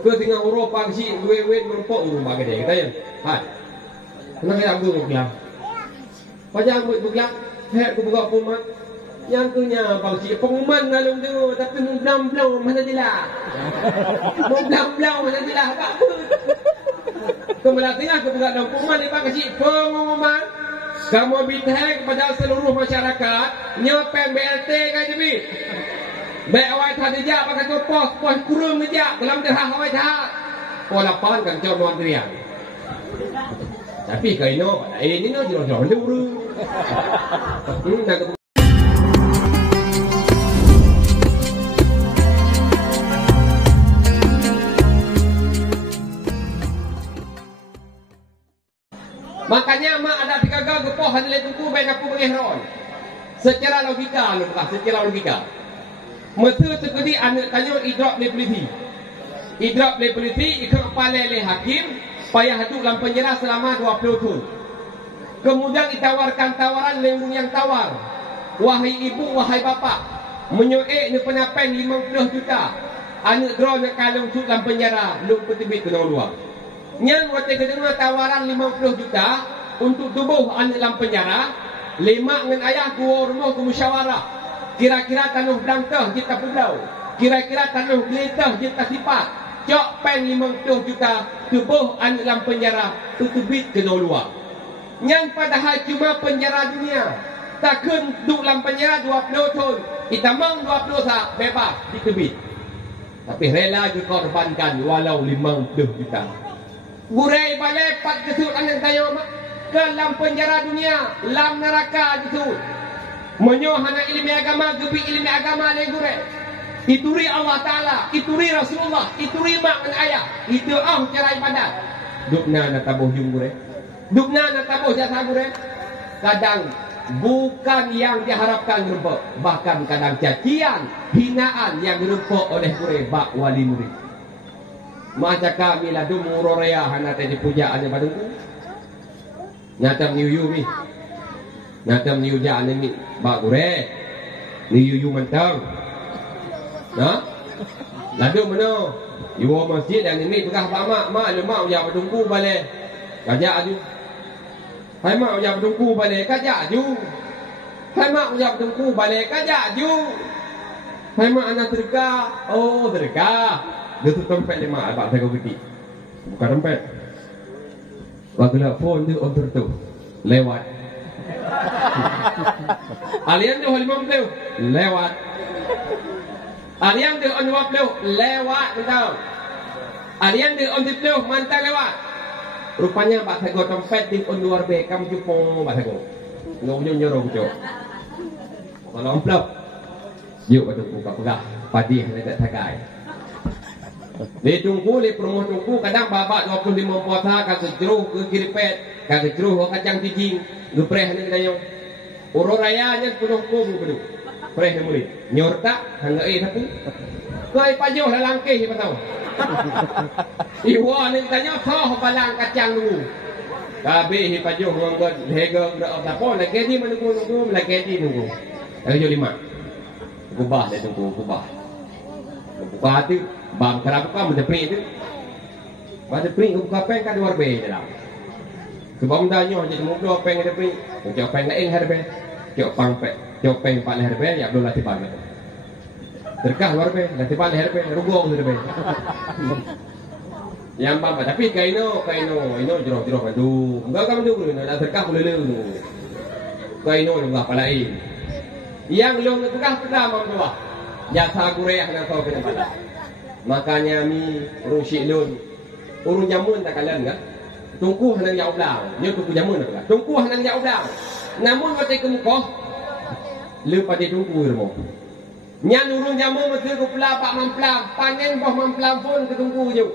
ke tengah Eropah si wet mempok rumah gede kita ya. Hai. Nak yang gue bilang. Pajak gue bilang, hek gue buka pengumuman. Yang tunya bang si pengumuman ngalung tu tapi mublam-blam mana jelas. Mublam-blam mana jelas apa? Kemudian tengah gue buka dalam pengumuman ni bang si pengumuman. Kamu bintang kepada seluruh masyarakat nyopen BLT kan jadi. Baik awak tadi dia pakai tu pos kurung saja dalam terhah awak dah. Polapan kan jauh mandirian. Tapi kalau ini no jauh dulu. Makanya mak ada tiga gepoh hadile tungku baik aku mengehron. Secara logika secara logika. Masa sekali anak tanya idrap le polisi. Idrap le polisi ikut kepala le hakim payah duduk dalam penjara selama 20 tahun. Kemudian ditawarkan tawaran lembung yang tawar. Wahai ibu, wahai bapa, menyoek ni penapen 50 juta. Anak draw nak kalung duduk dalam penjara, belum petibit kena luar. Nyan waktu kedua tawaran 50 juta untuk tubuh anak dalam penjara, lima dengan ayah dua rumah ke musyawarah. Kira-kira tanuh belangtah kita pulau. Kira-kira tanuh gelitah kita sifat. Cok pen 50 juta tubuh anak dalam penjara, tutubit kena luar. Nyan padahal cuma penjara dunia. Takkan duduk dalam penjara 20 tahun. Itamang 20 sah bebas ditubit. Tapi rela dikorbankan walau 50 juta. Burai balik pat kesut anak saya ke dalam penjara dunia, dalam neraka kesut. Menyoh anak ilmu agama, gebi ilmu agama le gurai. Ituri Allah Taala, ituri Rasulullah, ituri mak dan ayah. Itu cara ibadat. Dukna nak tabuh jum gurai. Dukna nak tabuh jasa gurai. Kadang bukan yang diharapkan rupa, bahkan kadang cacian, hinaan yang rupa oleh gurai bak wali murid. Macam kami lah tu muroraya hana tadi puja ada badungku. Nyata niu ni. Nyata niu ja ni bak gure. Niu mantang. Nah? Lalu mana? Iwo masjid dan ini pegah mak le mak ya badungku balik. Kajak aju. Hai mak ya badungku balik kajak aju. Hai mak ya badungku balik kajak aju. Hai mak anak terka. Oh, terka. Dia tu tempat lima abang saya kau pergi. Bukan tempat. Bagla phone tu on tu lewat. Alian tu halimam tu lewat. Alian tu on wap tu lewat betul. Alian tu on tu mantap lewat. Rupanya bak saya kau tempat di on luar be kamu jupong bak saya kau. Ngomong nyorong tu. Kalau amplop. Yuk betul buka pegah. Padi hanya tak takai. Di tungku, di perumah tungku, kadang babak 25 puasa, kagak jeruh ke kiri pet, kagak jeruh ke kacang tijing, gepreh ni kita Uro rayanya penuh kubu bedu. Preh ni murid. Nyorta, hangga tapi. Kau pajuh lah langkih, apa tahu? Iwa ni tanya, soh balang kacang dulu. Tapi pajuh nganggut hega berapa tapon, lagi ni menunggu, lagi ni nunggu. Lagi jauh 5. Kubah dia tunggu, kubah. Kubah tu. Bang kerap buka menjeprik tu. Pada pring buka pen kan luar be dalam. Sebab mudahnya jadi mudah pen ada pring. Cok pen lain harbe. Cok pang pe. Cok pen pak harbe ya belum latih pang. Terkah luar be, latih pang harbe rugong harbe. Yang bapa tapi kaino jero padu. Enggak kamu dulu nak terkah boleh lu. Kaino enggak apa lain. Yang lu terkah pertama dua. Jasa gureh nak tahu kita pada. Makanya mi urung syilun. Urung jamun tak kalian kan? Tungku hanang ya ublang. Dia tungku jamun tak? Tungku hanang ya ublang. Namun waktu kemukoh lupa dia tungku irmo. Nyan urung jamun mesti ku pula pak mamplang, panen boh mamplang pun ke tungku je.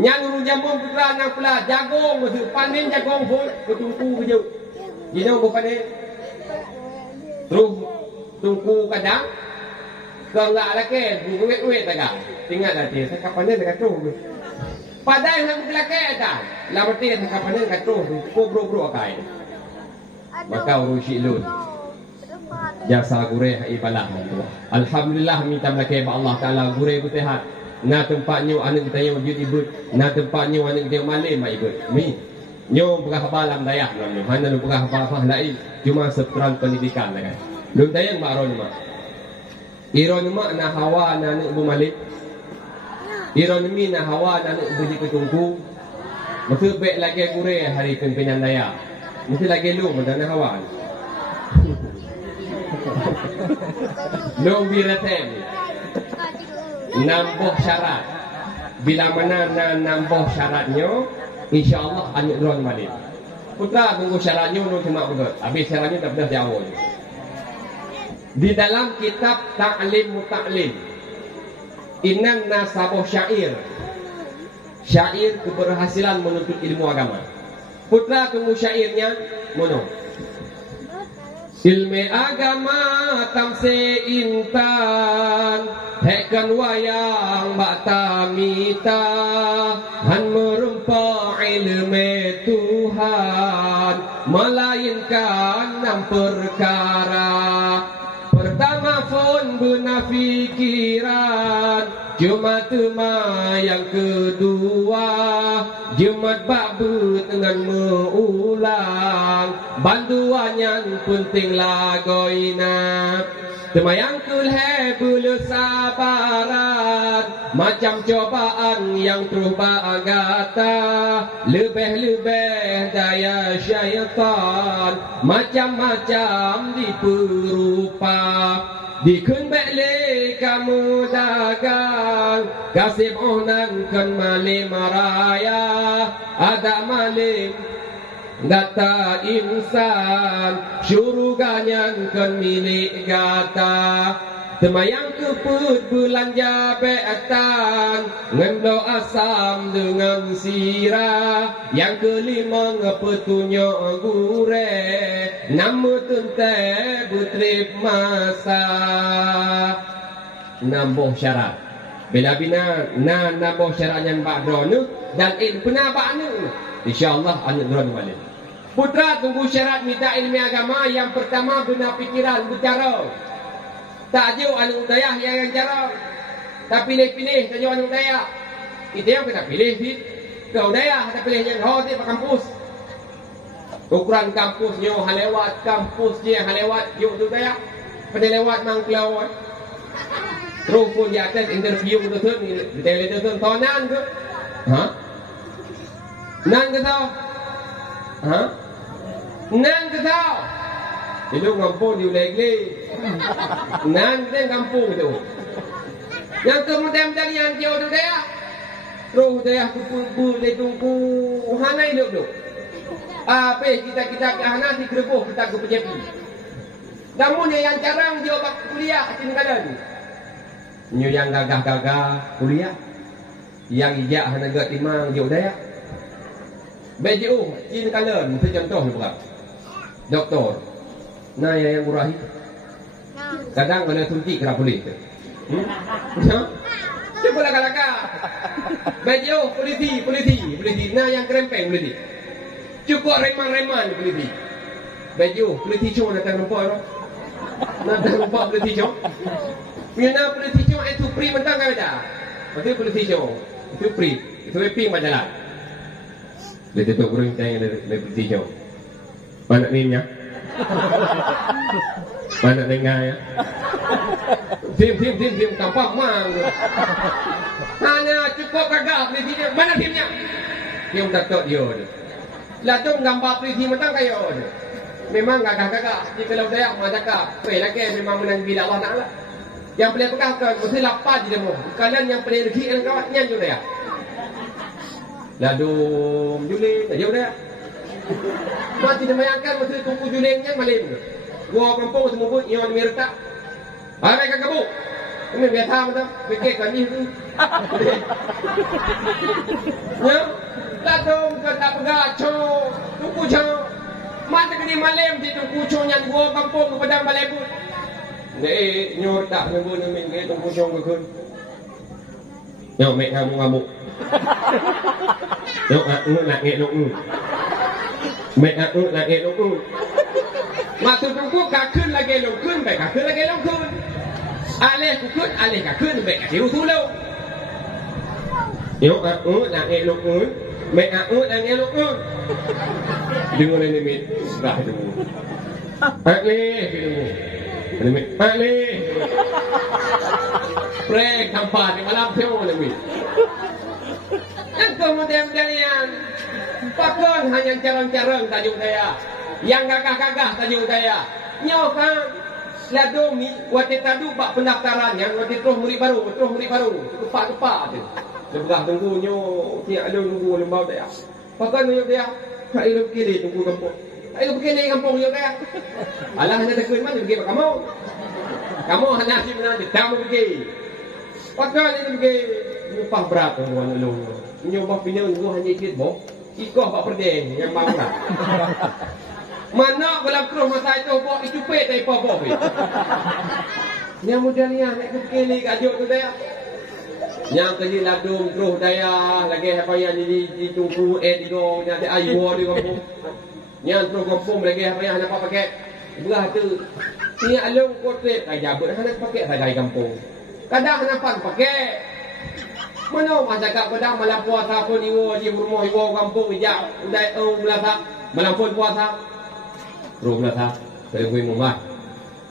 Nyan urung jamun putra nang pula jagung mesti panen jagung pun ke tungku je. Dino ku panen. Terus tungku kadang kau enggak lagi, duit tak kah? Tinggal lagi, sekapannya dekat tu. Padahal yang belakang dah, lama tu sekapannya dekat tu, bro akai. Maka urusi lun. Jasa gureh ibalah. Alhamdulillah minta belakang Allah Taala gureh butihat. Na tempatnya anak kita yang wujud ibut. Na tempatnya anak kita yang malim mak ibut. Mi. Nyo pernah balam dayah namanya. Mana lu pernah apa lain. Cuma seteran pendidikan lah kan. Belum tayang mak ron mak. Iron mak na hawa na anak ibu malik. Iron mi na hawa na anak ibu di ketungku. Masa baik lagi kure hari pimpinan dayah. Mesti lagi lu mana hawa. Long biratem. Nambuh syarat. Bila mana nambuh syaratnya, insya-Allah anak drone balik. Putra tunggu syaratnya nu cuma betul. Habis syaratnya tak benar jauh. Di dalam kitab Ta'lim Muta'lim, Innan Nasabuh Syair. Syair keberhasilan menuntut ilmu agama. Putra tunggu syairnya mono. Ilmu agama tamse intan Hekan wayang batamita Han merempa ilmu Tuhan Melainkan 6 perkara. Pertama pun benar fikiran Jumat yang kedua Jumat babut dengan mengulang Bantuan yang penting lagoina Temayang kulhe bulu sabaran Macam cobaan yang terus bagata Lebih-lebih daya syaitan Macam-macam diperupa Dikun balik kamu dagang Kasih onan kan malim raya Ada malim Data insan Syuruganya kan milik gata Temayang keput belanja beatan Ngendo asam dengan sirah Yang kelima ngepetunyo gure Nama tente butrip masa Nambuh syarat Bila-bila nambuh syarat yang bakdronu Dan pernah baknu InsyaAllah anak drone balik. Putra tunggu syarat minta ilmu agama. Yang pertama benar fikiran bercara. Tak jauh anak dayah yang cara. Tak pilih-pilih tak jauh anak dayah. Itu yang kena pilih sih. Kau dayah tak pilih yang kau di kampus. Ukuran kampusnya halewat kampus dia halewat yuk tu dayah. Pada lewat mangklau. Terus pun di atas interview tu tu di televisi tonan ke? Ha? Nan ke tau? Ha? Nan ke tau? Itu kampung di Ulegli. Nan ke kampung tu. Yang kemudian yang jauh tu dia. Terus dia kumpul di tungku hana hidup tu. Apa kita hana di Kerebuh kita ke PJP. Namun yang jarang dia bak kuliah di negara ni. Nyu yang gagah-gagah kuliah. Yang ijak hana gak timang jauh dia. BJU, Cina Kalen, itu contoh ni bukan? Doktor, nah yang murahi. Kadang kena suntik kerap boleh. Cuba laka-laka. BJU, polisi. Nah yang kerempeng polisi. Cukup reman-reman polisi. BJU, polisi cuma datang nampak no. Datang nampak polisi cuma. Bila polisi cuma itu free mentang kan ada. Itu polisi cuma, itu free, itu ping majalah. Dia tutup kurung tayang dari bertijau. Mana nimnya? Mana dengar ya? Tim tampak mang. Hanya cukup kagak bertijau. Mana timnya? Tim tak dia. Lah tu gambar bertijau mentang kayo. Memang gagah-gagah. Jika kalau dayak macakap, lagi memang menang bila Allah Taala. Yang boleh pegang kan mesti lapar je demo. Kalian yang boleh rezeki kan kawannya juga ya. Ladum juling, tak jauh dah. Mati dimayangkan mesti tunggu julingnya malim. Gua kampung semua pun yang mereka. Ada kan kamu? Ini biasa macam fikir kami tu. Ya, ladum kata pegaco, tunggu jauh. Mati kini malim di tunggu jauhnya gua kampung ke padang balai pun. Nyor tak nyebut nemin ke tunggu jauh ke kun. Nyor mek ngamuk. Nyor nak ngek nok. Mek nak ngek nok. Maksud tunggu kakun lagi lokun, baik kakun lagi lokun. Alih kukun, alih kakun, baik kasih utulau. Yo nak elok mek nak elok dengar ini mit sudah itu ini mit pre kampanye di malam teo ini mit yang kemudian kalian pakon hanya carang-carang tajuk saya yang gagah-gagah tajuk saya nyokan ladong ni waktu tadu pak pendaftaran yang waktu terus murid baru tepat tu lebah tunggunya tiap ada tunggu lembau dia pakai ni dia tak ada kiri tunggu kampung tak ada kiri kampung dia dia alah hanya takut mana pergi kamu hanya si mana kamu pergi pakai ni pergi upah berat tuan lu nyoba pinjam tu hanya ikut boh ikoh pak perdeng yang bangla mana kalau terus masa itu boh itu pet dari boh yang modelnya nak kiri kajuk tu dia yang kerja ladung terus daya lagi apa yang di tunggu digo nanti ayu di kampung yang terus kampung lagi apa yang nak pakai belah tu ni alung kotek aja ber nak pakai sagai kampung kadang nak pakai mana masyarakat kadang malam puasa pun iwo di rumah iwo kampung ija udai belasa malam pun puasa terus belasa saya pergi rumah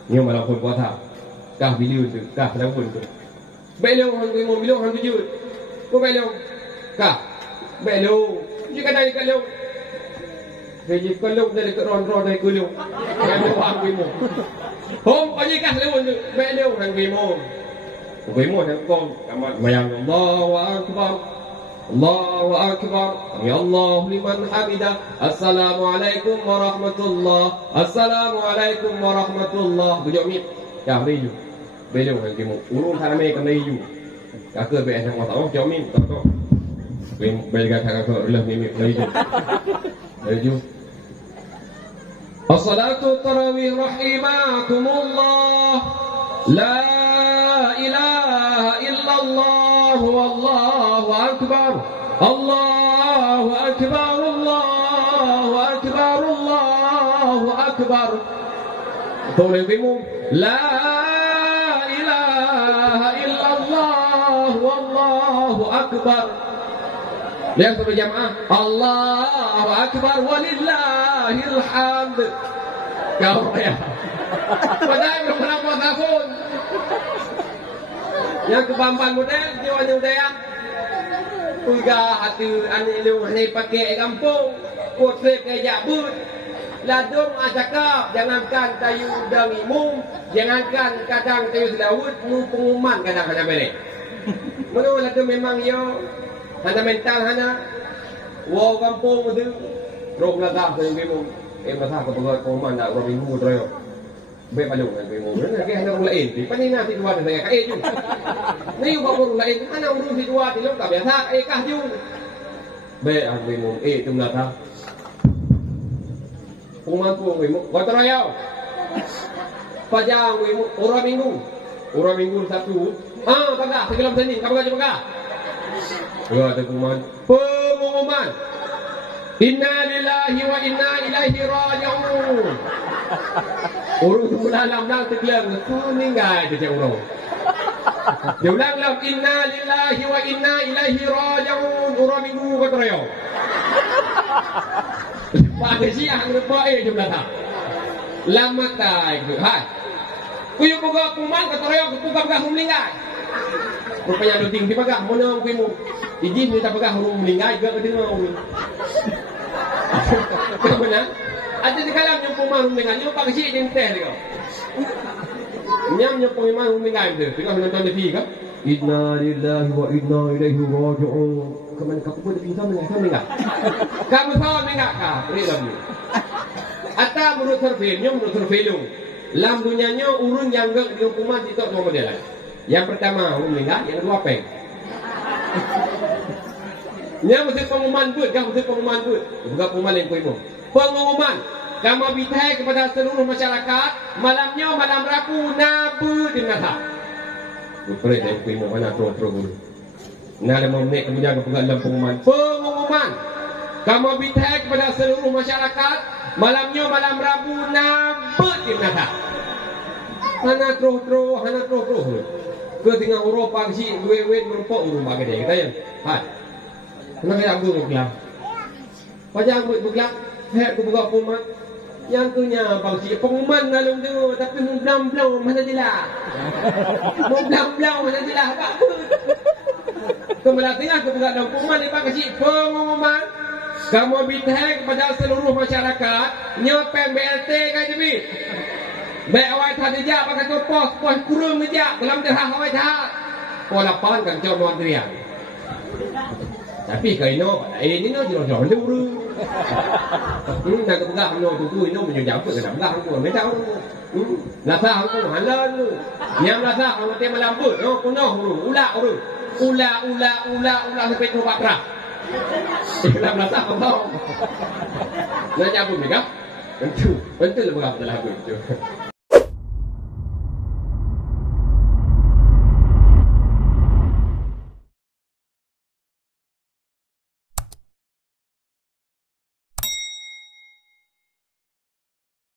ni malam pun puasa kah bilion tu kah lawan tu belong hang mo bilong hang tujud ko belong ka belong jika dari kalau jadi kalau dari ron dari kulo yang hang mo hom aje ka lewon belong hang mo hang kon kamat mayang Allahu akbar ya Allah liman hamidah assalamualaikum warahmatullah tujuh mit ya riu belong hang mo urun harame kan riu kakak be hang mata jauh min to belga kakak ulah ni riu as-salatu tarawih rahimakumullah la ilaha illallah wallahu akbar Allahu akbar Allahu akbar Allahu akbar boleh bimu la ilaha illallah wallahu akbar lihat berjamaah Allahu akbar walillahil hamd kau ya padahal belum pernah puasa pun yang kebamban model jiwanya udaya uga hati ane lu ni pakai kampung kotrek kayak but ladung acakap jangankan tayu dangimum jangankan kadang tayu selawut nu pengumuman kadang-kadang balik menurut ladung memang yo hana mental hana wow kampung tu rong ladang tayu bimum masa kepegat pengumuman nak orang minggu teryo baik palung kan bimum lagi hana orang lain di panina situasi saya kae ju ni yo orang lain mana urus situasi lo tak biasa kah ju baik ang bimum tu ladang pengumuman tu bimum kota raya pajang bimum orang minggu satu bangga sekilam sini kamu aja bangga ya ada pengumuman inna lillahi wa inna ilaihi raji'un urus dalam nang teglang tu ninggai tu urus dia ulang inna lillahi wa inna ilaihi raji'un orang minggu kata raya pak siang rupa jumlah tak lama tak itu hai kuyu buka pengumuman kata raya buka meninggal rupanya ada tinggi pagah monong kuimu izin minta pagah hurung meninggal juga kedengar mana ada di kalam yang pemain meninggal nyo pak kecil din teh dia nyam nyo pemain meninggal tu tengah nonton TV kan inna lillahi wa inna ilaihi raji'un kemen kapu de bisa meninggal kamu tahu meninggal ka beri lagi ata menurut survei lu lam dunyanya urun yang gak di hukuman itu mau model yang pertama meninggal yang kedua peng nya mesti pengumuman buat kan mesti pengumuman buat bukan pengumuman yang kuimu pengumuman kamu bithai kepada seluruh masyarakat malamnya malam Rabu nabu di Malaysia boleh yang kuimu mana terus dulu nah ada menit kemudian pegang dalam pengumuman kamu bithai kepada seluruh masyarakat malamnya malam Rabu nabu di Malaysia hana terus Ke tengah Eropa si duit merumpok rumah gede kita ya. Hai. Kenapa yang gue bilang? Pajak gue bilang, hek gue buka pengumuman. Yang punya bang si pengumuman ngalung tu, tapi blam mana jelas. Blam mana jelas apa? Kemudian tengah gue buka dalam pengumuman ni bang si pengumuman. Kamu bintang kepada seluruh masyarakat, nyopen BLT kan jadi. Baik awak tak dia pakai tu pos kurung saja dalam terhah awak tak. Pola pan kan jauh Montrian. Tapi kalau ini no jauh dulu. Nak pegang no tu ini menjauh ke nak pegang tu,ไม่tahu. Rasa aku halal tu. Yang rasa aku mesti melambut, no kuno dulu, ula sampai tu bakra. Dalam rasa aku tahu. Nak jawab ni kan? Betul betul betul lah tu.